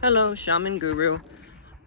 Hello, Shaman Guru.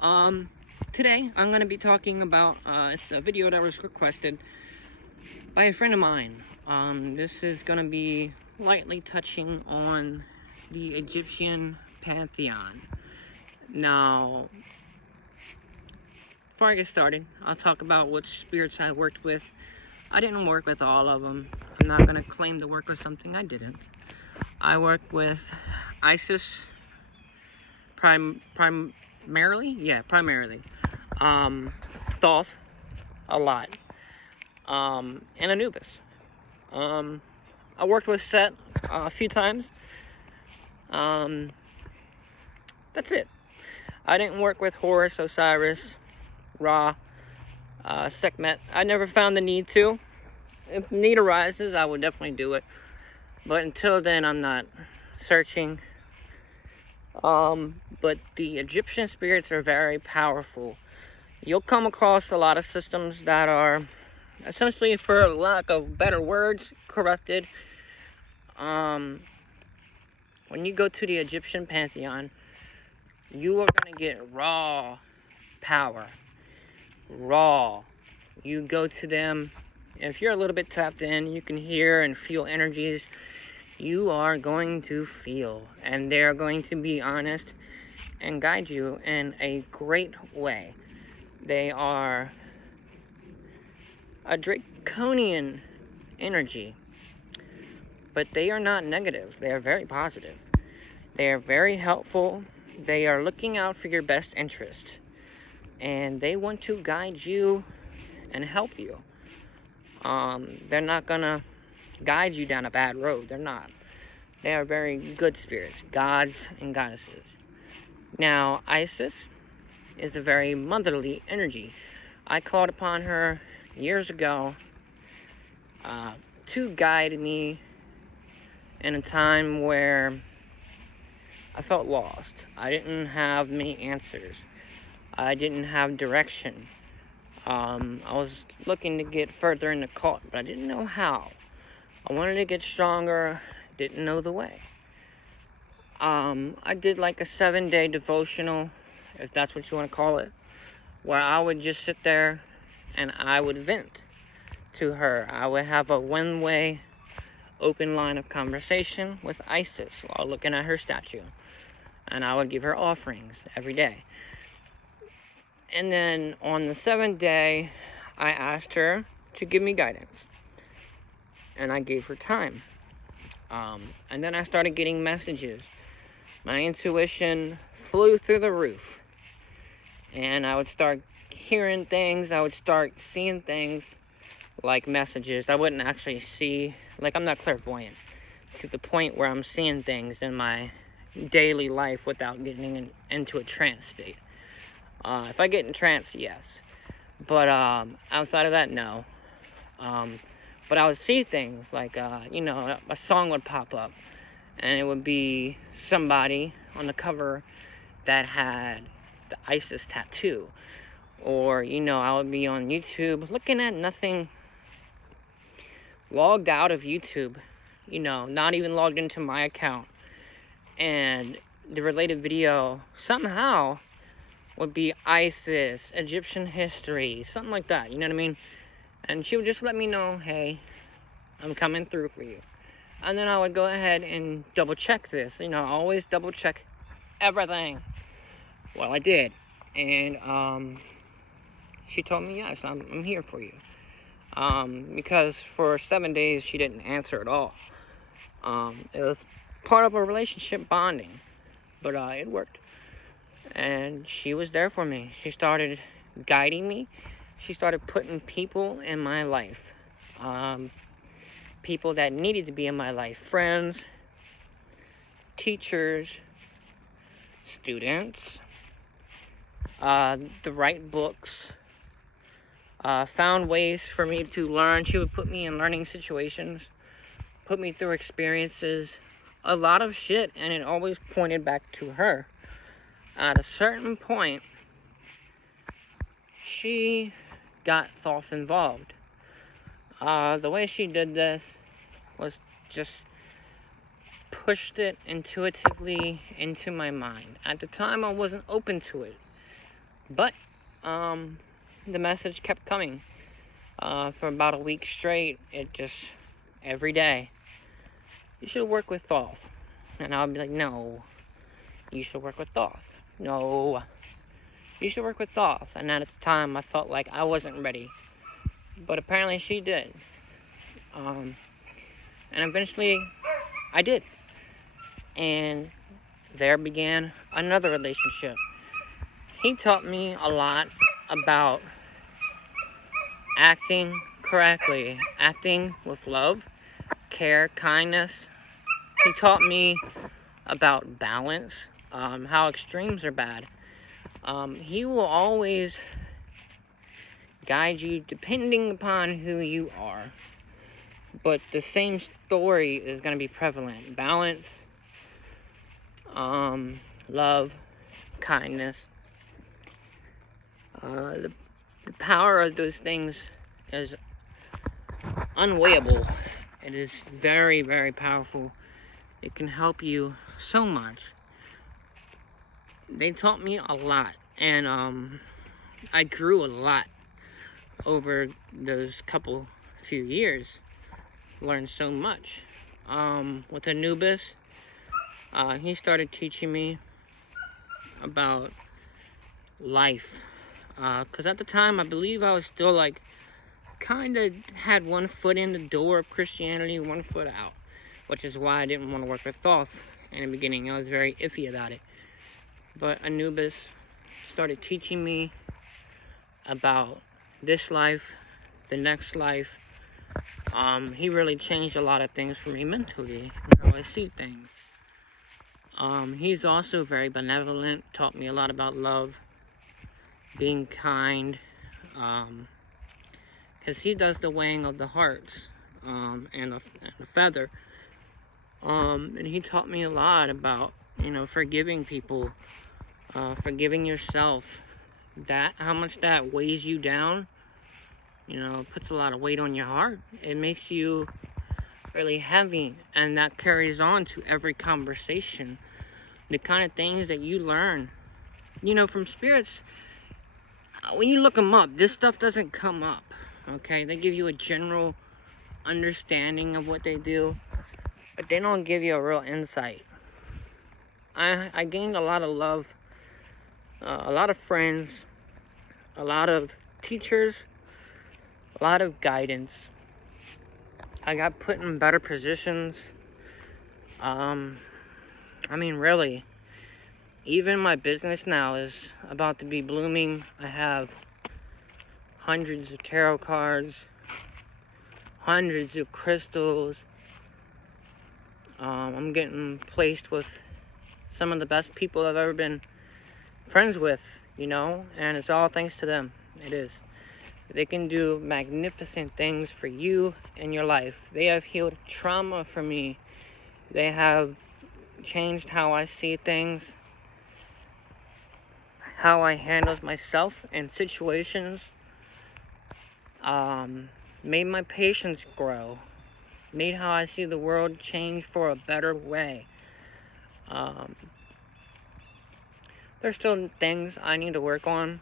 Um, Today I'm going to be talking about it's a video that was requested by a friend of mine. This is going to be lightly touching on the Egyptian pantheon. Now, before I get started, I'll talk about which spirits I worked with. I didn't work with all of them. I'm not going to claim to work with something I didn't. I worked with Isis primarily. Thoth a lot. And Anubis. I worked with Set a few times. That's it. I didn't work with Horus, Osiris, Ra, Sekhmet. I never found the need to. If need arises, I would definitely do it. But until then, I'm not searching. But the Egyptian spirits are very powerful. You'll come across a lot of systems that are essentially, for lack of better words, corrupted. When you go to the Egyptian pantheon, you are going to get raw power. Raw. You go to them, if you're a little bit tapped in, you can hear and feel energies. You are going to feel, and they're going to be honest and guide you in a great way. They are a draconian energy, but they are not negative. They are very positive. They are very helpful. They are looking out for your best interest, and they want to guide you and help you. They're not gonna guide you down a bad road. They're not. They are very good spirits, gods and goddesses. Now, Isis is a very motherly energy. I called upon her years ago to guide me in a time where I felt lost. I didn't have many answers. I didn't have direction. I was looking to get further in the cult, but I didn't know how. I wanted to get stronger, didn't know the way. I did like a 7-day devotional, if that's what you want to call it, where I would just sit there and I would vent to her. I would have a one-way open line of conversation with Isis while looking at her statue, and I would give her offerings every day. And then on the 7th day, I asked her to give me guidance, and I gave her time. And then I started getting messages. My intuition flew through the roof, and I would start hearing things. I would start seeing things like messages. I wouldn't actually see, like, I'm not clairvoyant to the point where I'm seeing things in my daily life without getting into a trance state. If I get in trance, yes. But outside of that, no. But I would see things like, a song would pop up, and it would be somebody on the cover that had the Isis tattoo. Or, I would be on YouTube looking at nothing, logged out of YouTube, not even logged into my account. And the related video somehow would be Isis, Egyptian history, something like that, you know what I mean? And she would just let me know, hey, I'm coming through for you. And then I would go ahead and double check this, always double check everything. Well, I did. And she told me, yes, I'm here for you. Because for 7 days she didn't answer at all. It was part of a relationship bonding, but it worked. And she was there for me. She started guiding me. She started putting people in my life. People that needed to be in my life. Friends, teachers, students, the right books. Found ways for me to learn. She would put me in learning situations, put me through experiences, a lot of shit, and it always pointed back to her. At a certain point, she got Thoth involved. The way she did this was just pushed it intuitively into my mind. At the time, I wasn't open to it, but the message kept coming for about a week straight. It just, every day, you should work with Thoth. And I'll be like, no, you should work with Thoth. No, you should work with Thoth. And at the time, I felt like I wasn't ready. But apparently she did. And eventually, I did. And there began another relationship. He taught me a lot about acting correctly, acting with love, care, kindness. He taught me about balance, how extremes are bad. He will always guide you depending upon who you are. But the same story is going to be prevalent. Balance, love, kindness. The power of those things is unweighable. It is very, very powerful. It can help you so much. They taught me a lot, and I grew a lot over those few years. Learned so much. With Anubis, he started teaching me about life. Because at the time, I believe I was still like, kind of had one foot in the door of Christianity, one foot out. Which is why I didn't want to work with Thoth in the beginning. I was very iffy about it. But Anubis started teaching me about this life, the next life. He really changed a lot of things for me mentally, how I see things. He's also very benevolent, taught me a lot about love, being kind, because he does the weighing of the hearts, and the feather. And he taught me a lot about, forgiving people, forgiving yourself, how much that weighs you down, puts a lot of weight on your heart. It makes you really heavy, and that carries on to every conversation. The kind of things that you learn, from spirits, when you look them up, this stuff doesn't come up, okay? They give you a general understanding of what they do, but they don't give you a real insight. I gained a lot of love, a lot of friends, a lot of teachers, a lot of guidance. I got put in better positions. Really, even my business now is about to be blooming. I have hundreds of tarot cards, hundreds of crystals. I'm getting placed with some of the best people I've ever been friends with, and it's all thanks to them. It is. They can do magnificent things for you in your life. They have healed trauma for me. They have changed how I see things, how I handle myself in situations, made my patience grow, made how I see the world change for a better way. There's still things I need to work on,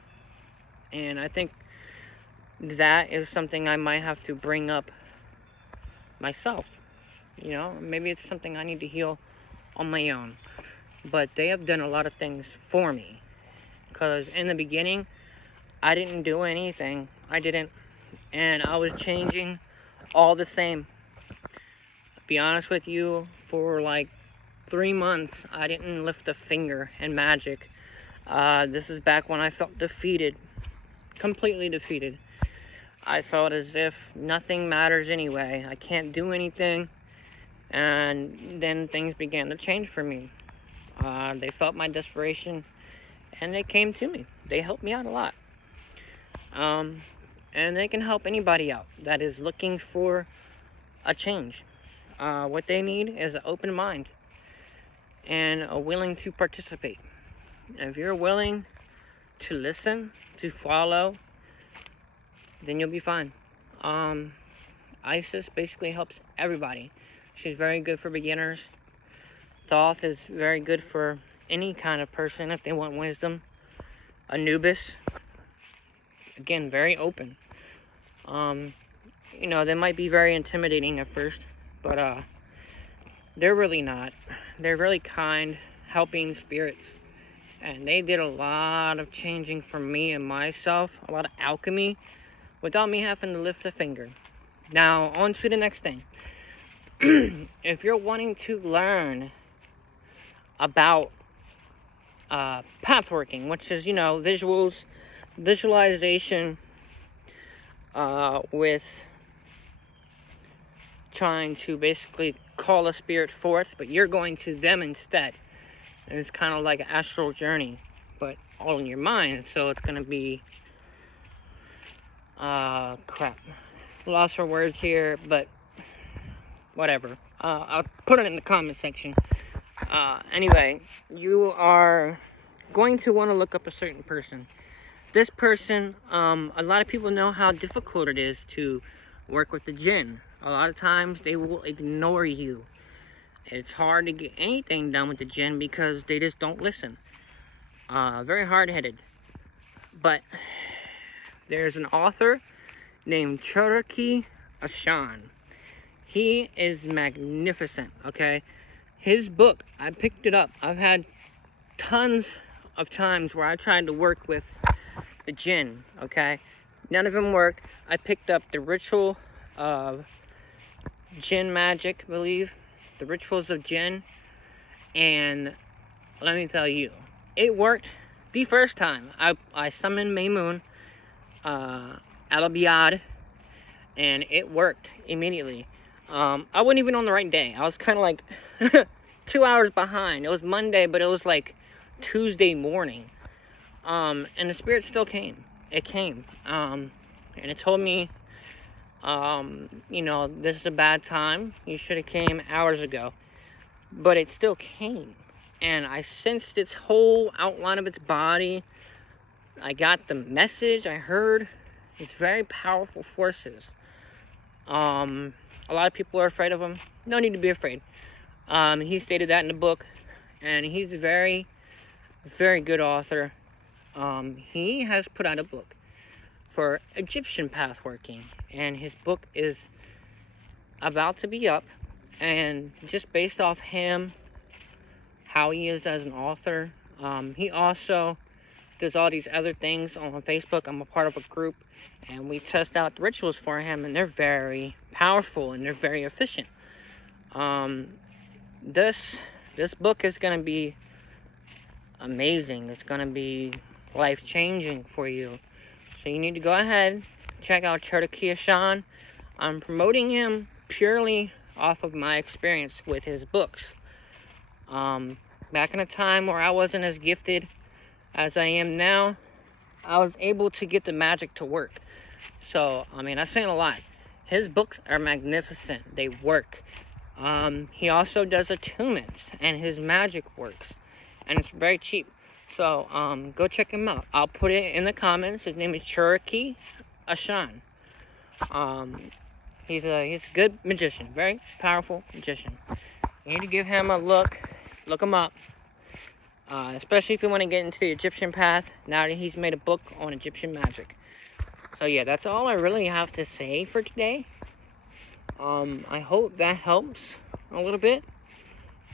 and I think that is something I might have to bring up myself. Maybe it's something I need to heal on my own. But they have done a lot of things for me. Because in the beginning, I didn't do anything. And I was changing all the same. To be honest with you, for like 3 months, I didn't lift a finger in magic. This is back when I felt defeated. Completely defeated. I felt as if nothing matters anyway. I can't do anything. And then things began to change for me. They felt my desperation, and they came to me. They helped me out a lot. And they can help anybody out that is looking for a change. What they need is an open mind and a willing to participate. If you're willing to listen, to follow, then you'll be fine. Isis basically helps everybody. She's very good for beginners. Thoth is very good for any kind of person if they want wisdom. Anubis, again, very open. They might be very intimidating at first, but they're really not. They're really kind, helping spirits. And they did a lot of changing for me and myself, a lot of alchemy, without me having to lift a finger. Now, on to the next thing. If you're wanting to learn about pathworking, which is, visuals, visualization, with trying to basically call a spirit forth, but you're going to them instead. And it's kind of like an astral journey, but all in your mind. So it's going to be, lost for words here, but whatever. I'll put it in the comment section. Anyway, you are going to want to look up a certain person. This person, a lot of people know how difficult it is to work with the jinn. A lot of times they will ignore you. It's hard to get anything done with the jinn because they just don't listen. Very hard-headed. But there's an author named Cherokee Ashan. He is magnificent, okay? His book, I picked it up. I've had tons of times where I tried to work with the jinn, okay? None of them worked. I picked up The Ritual of Jinn Magic, I believe. The Rituals of Jinn. And let me tell you, it worked the first time. I summoned Maymoon, Alabiad, and it worked immediately. I wasn't even on the right day. I was kind of like 2 hours behind. It was Monday, but it was like Tuesday morning. And the spirit still came. It came. And it told me, this is a bad time. You should have came hours ago. But it still came. And I sensed its whole outline of its body. I got the message. I heard. It's very powerful forces. A lot of people are afraid of him. No need to be afraid. He stated that in the book. And he's a very, very good author. He has put out a book for Egyptian pathworking. And his book is about to be up. And just based off him, how he is as an author, he also does all these other things on Facebook. I'm a part of a group, and we test out the rituals for him, and they're very powerful, and they're very efficient. This book is going to be amazing. It's going to be life-changing for you. So you need to go ahead, check out Cherokee Ashan. I'm promoting him purely off of my experience with his books. Back in a time where I wasn't as gifted as I am now, I was able to get the magic to work. So, that's saying a lot. His books are magnificent. They work. He also does attunements, and his magic works. And it's very cheap. So, go check him out. I'll put it in the comments. His name is Cherokee Ashan. He's a good magician. Very powerful magician. You need to give him a look. Look him up. Especially if you want to get into the Egyptian path, now that he's made a book on Egyptian magic. So yeah, that's all I really have to say for today. I hope that helps a little bit,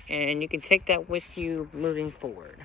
and you can take that with you moving forward.